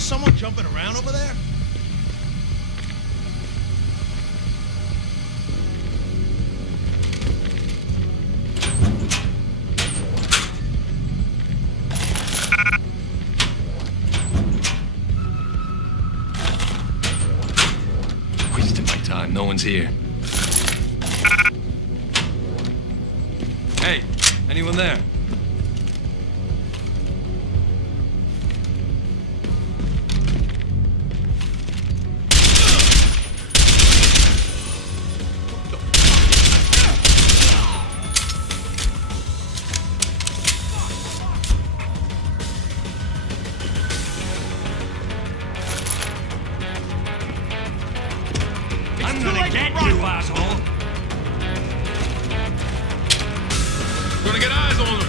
someone jumping around over there? Wasting my time. No one's here. Hey, anyone there? I'm gonna get you, asshole! Gonna get eyes on them.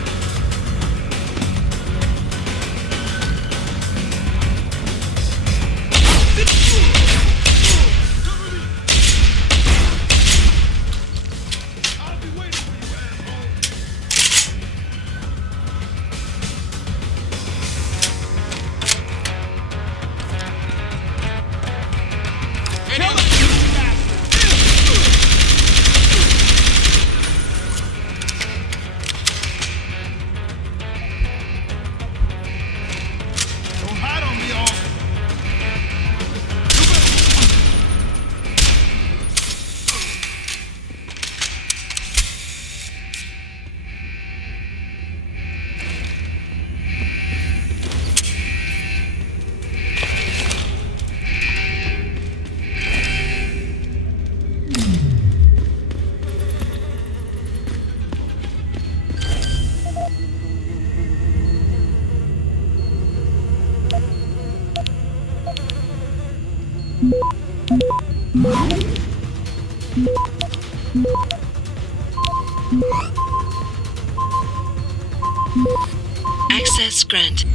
I'll be waiting for you, asshole. Don't hide on me, all. Access granted.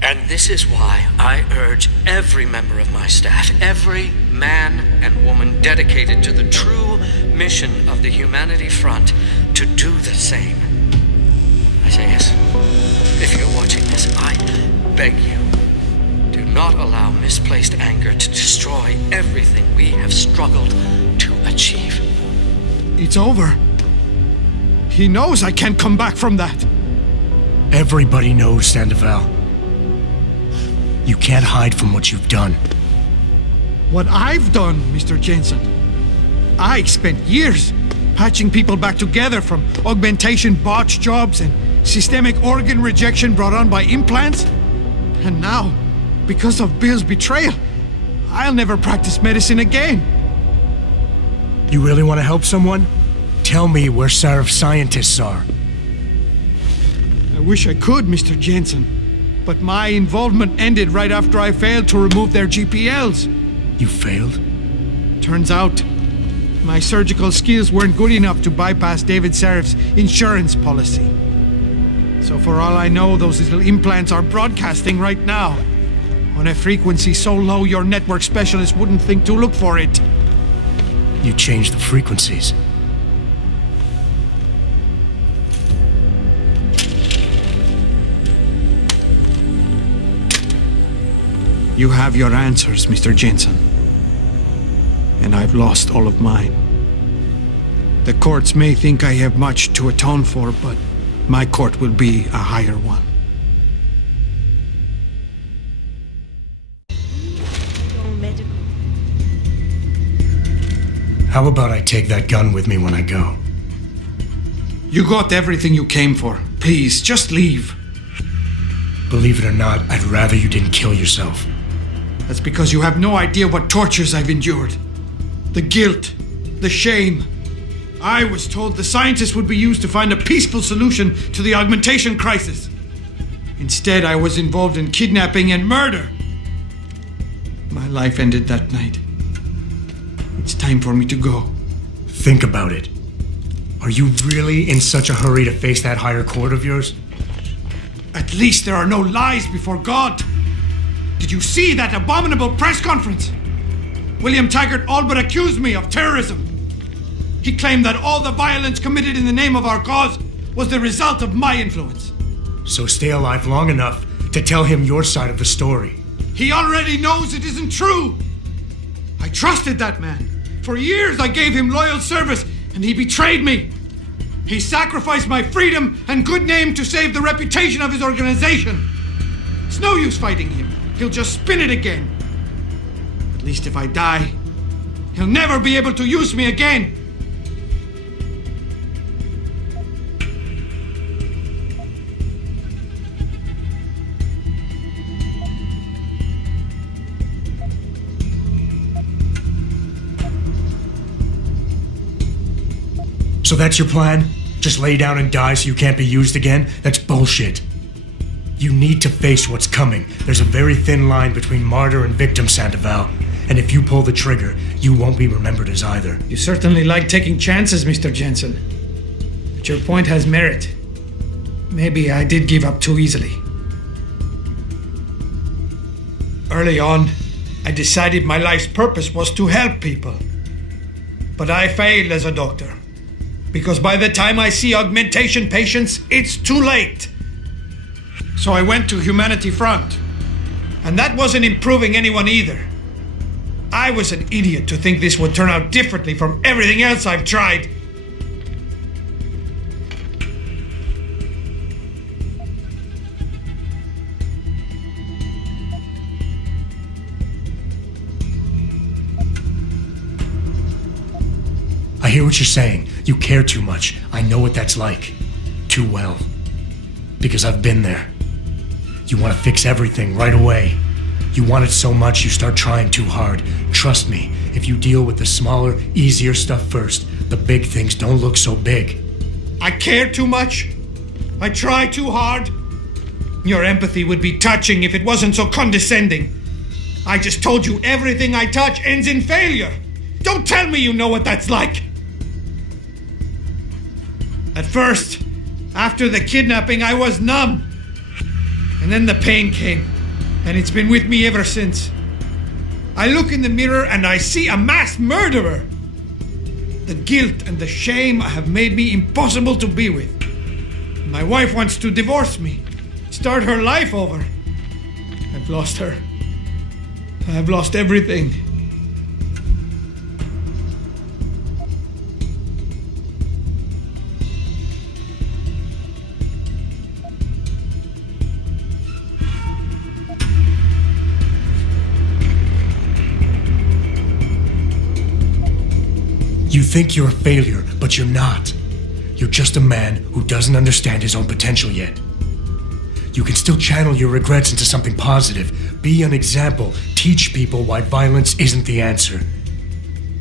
And this is why I urge every member of my staff, every man and woman dedicated to the true mission of the Humanity Front, to do the same. Isaias, if you're watching this, I beg you, do not allow misplaced anger to destroy everything we have struggled to achieve. It's over. He knows I can't come back from that. Everybody knows, Sandoval. You can't hide from what you've done. What I've done, Mr. Jensen. I spent years patching people back together from augmentation botch jobs and systemic organ rejection brought on by implants. And now, because of Bill's betrayal, I'll never practice medicine again. You really want to help someone? Tell me where Sarif's scientists are. I wish I could, Mr. Jensen. But my involvement ended right after I failed to remove their GPLs. You failed? Turns out, my surgical skills weren't good enough to bypass David Sarif's insurance policy. So for all I know, those little implants are broadcasting right now, on a frequency so low your network specialist wouldn't think to look for it. You changed the frequencies. You have your answers, Mr. Jensen. And I've lost all of mine. The courts may think I have much to atone for, but my court will be a higher one. How about I take that gun with me when I go? You got everything you came for. Please, just leave. Believe it or not, I'd rather you didn't kill yourself. That's because you have no idea what tortures I've endured. The guilt, the shame. I was told the scientists would be used to find a peaceful solution to the augmentation crisis. Instead, I was involved in kidnapping and murder. My life ended that night. It's time for me to go. Think about it. Are you really in such a hurry to face that higher court of yours? At least there are no lies before God. Did Did you see that abominable press conference? William Taggart all but accused me of terrorism. He claimed that all the violence committed in the name of our cause was the result of my influence. So stay alive long enough to tell him your side of the story. He already knows it isn't true. I trusted that man. For years I gave him loyal service, and he betrayed me. He sacrificed my freedom and good name to save the reputation of his organization. It's no use fighting him. He'll just spin it again. At least if I die, he'll never be able to use me again. So that's your plan? Just lay down and die so you can't be used again? That's bullshit. You need to face what's coming. There's a very thin line between martyr and victim, Sandoval. And if you pull the trigger, you won't be remembered as either. You certainly like taking chances, Mr. Jensen. But your point has merit. Maybe I did give up too easily. Early on, I decided my life's purpose was to help people. But I failed as a doctor. Because by the time I see augmentation patients, it's too late. So I went to Humanity Front. And that wasn't improving anyone either. I was an idiot to think this would turn out differently from everything else I've tried. I hear what you're saying. You care too much. I know what that's like. Too well. Because I've been there. You want to fix everything right away. You want it so much you start trying too hard. Trust me, if you deal with the smaller, easier stuff first, the big things don't look so big. I care too much? I try too hard? Your empathy would be touching if it wasn't so condescending. I just told you everything I touch ends in failure. Don't tell me you know what that's like. At first, after the kidnapping, I was numb. And then the pain came, and it's been with me ever since. I look in the mirror and I see a mass murderer. The guilt and the shame have made me impossible to be with. My wife wants to divorce me, start her life over. I've lost her. I've lost everything. You think you're a failure, but you're not. You're just a man who doesn't understand his own potential yet. You can still channel your regrets into something positive. Be an example. Teach people why violence isn't the answer.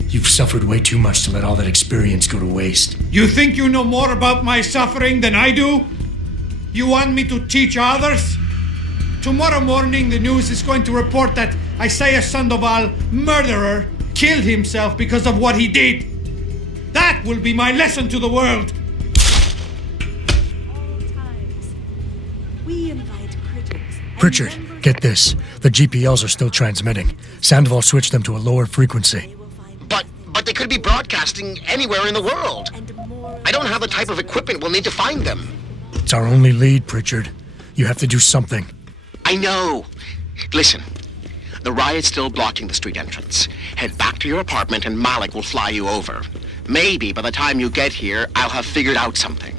You've suffered way too much to let all that experience go to waste. You think you know more about my suffering than I do? You want me to teach others? Tomorrow morning, the news is going to report that Isaiah Sandoval, murderer, killed himself because of what he did. That will be my lesson to the world. All times, we invite critics. and Pritchard, members get this. The GPLs are still transmitting. Sandoval switched them to a lower frequency. will find But they could be broadcasting anywhere in the world. and more I don't have the type of equipment we'll need to find them. It's our only lead, Pritchard. You have to do something. I know. Listen, the riot's still blocking the street entrance. Head back to your apartment and Malik will fly you over. Maybe by the time you get here, I'll have figured out something.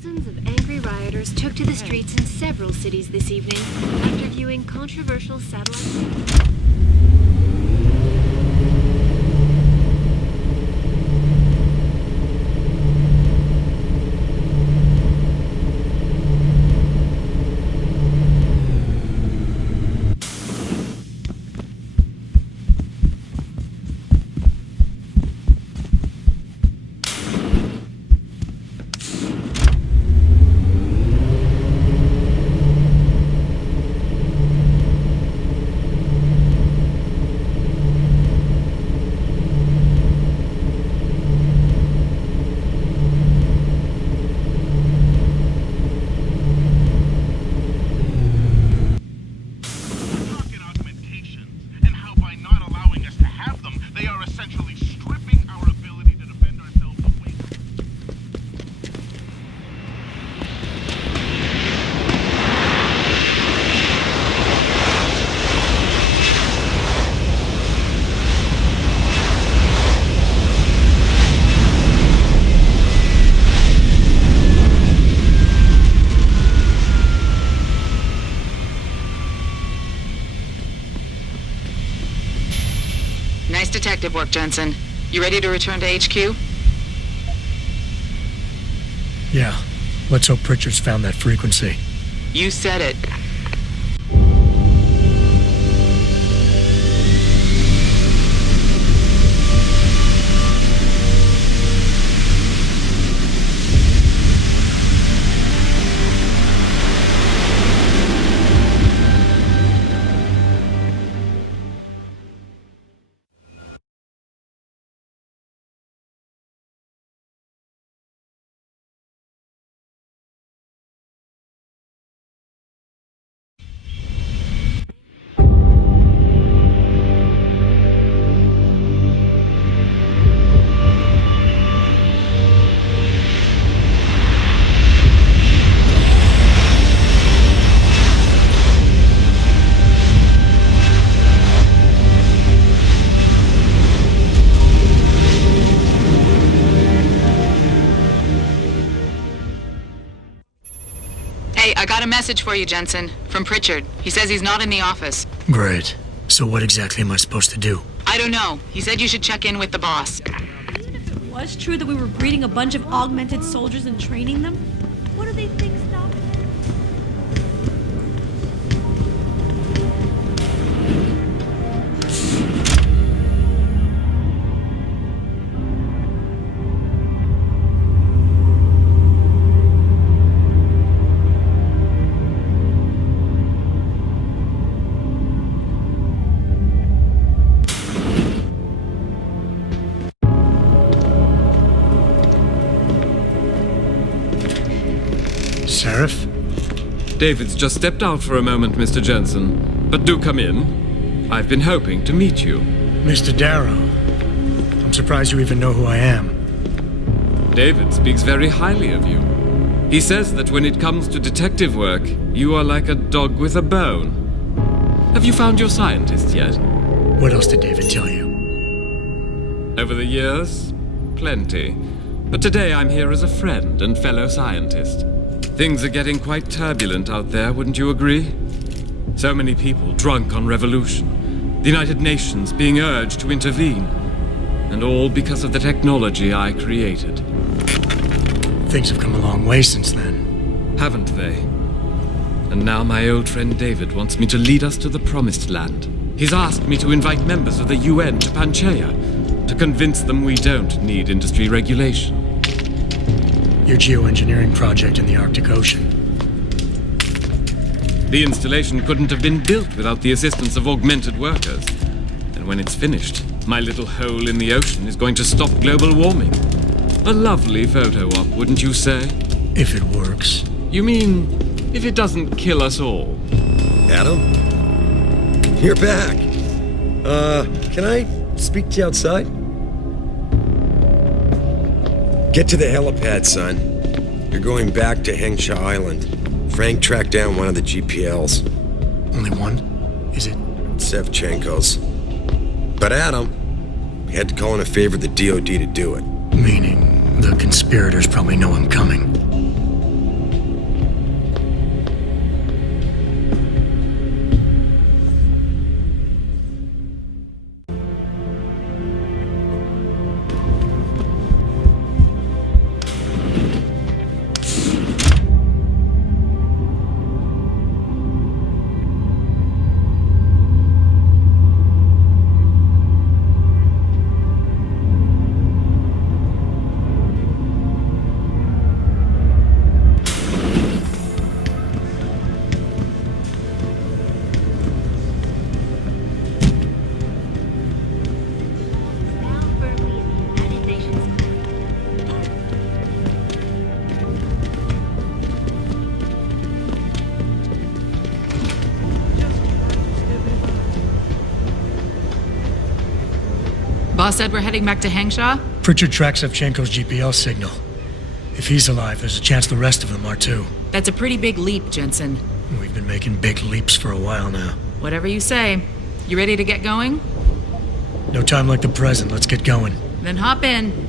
Thousands of angry rioters took to the streets in several cities this evening after viewing controversial satellite. Rocket augmentations, and how by not allowing us to have them, they are essentially stripping our ability to defend ourselves away. Nice detective work, Jensen. You ready to return to HQ? Yeah. Let's hope Pritchard's found that frequency. You said it. Hey, I got a message for you, Jensen. From Pritchard. He says he's not in the office. Great. So what exactly am I supposed to do? I don't know. He said you should check in with the boss. Even if it was true that we were breeding a bunch of augmented soldiers and training them, what do they think stopped them? Seraph? David's just stepped out for a moment, Mr. Jensen. But do come in. I've been hoping to meet you. Mr. Darrow. I'm surprised you even know who I am. David speaks very highly of you. He says that when it comes to detective work, you are like a dog with a bone. Have you found your scientist yet? What else did David tell you? Over the years? Plenty. But today I'm here as a friend and fellow scientist. Things are getting quite turbulent out there, wouldn't you agree? So many people drunk on revolution. The United Nations being urged to intervene. And all because of the technology I created. Things have come a long way since then. Haven't they? And now my old friend David wants me to lead us to the Promised Land. He's asked me to invite members of the UN to Panchaea, to convince them we don't need industry regulation. Your geoengineering project in the Arctic Ocean. The installation couldn't have been built without the assistance of augmented workers. And when it's finished, my little hole in the ocean is going to stop global warming. A lovely photo op, wouldn't you say? If it works. You mean, if it doesn't kill us all? Adam? You're back. Can I speak to you outside? Get to the helipad, son. You're going back to Hengsha Island. Frank tracked down one of the GPLs. Only one? Is it? Sevchenko's. But Adam, we had to call in a favor of the DOD to do it. Meaning the conspirators probably know I'm coming. Boss said we're heading back to Hangshaw? Pritchard tracks Shevchenko's GPL signal. If he's alive, there's a chance the rest of them are too. That's a pretty big leap, Jensen. We've been making big leaps for a while now. Whatever you say. You ready to get going? No time like the present. Let's get going. Then hop in.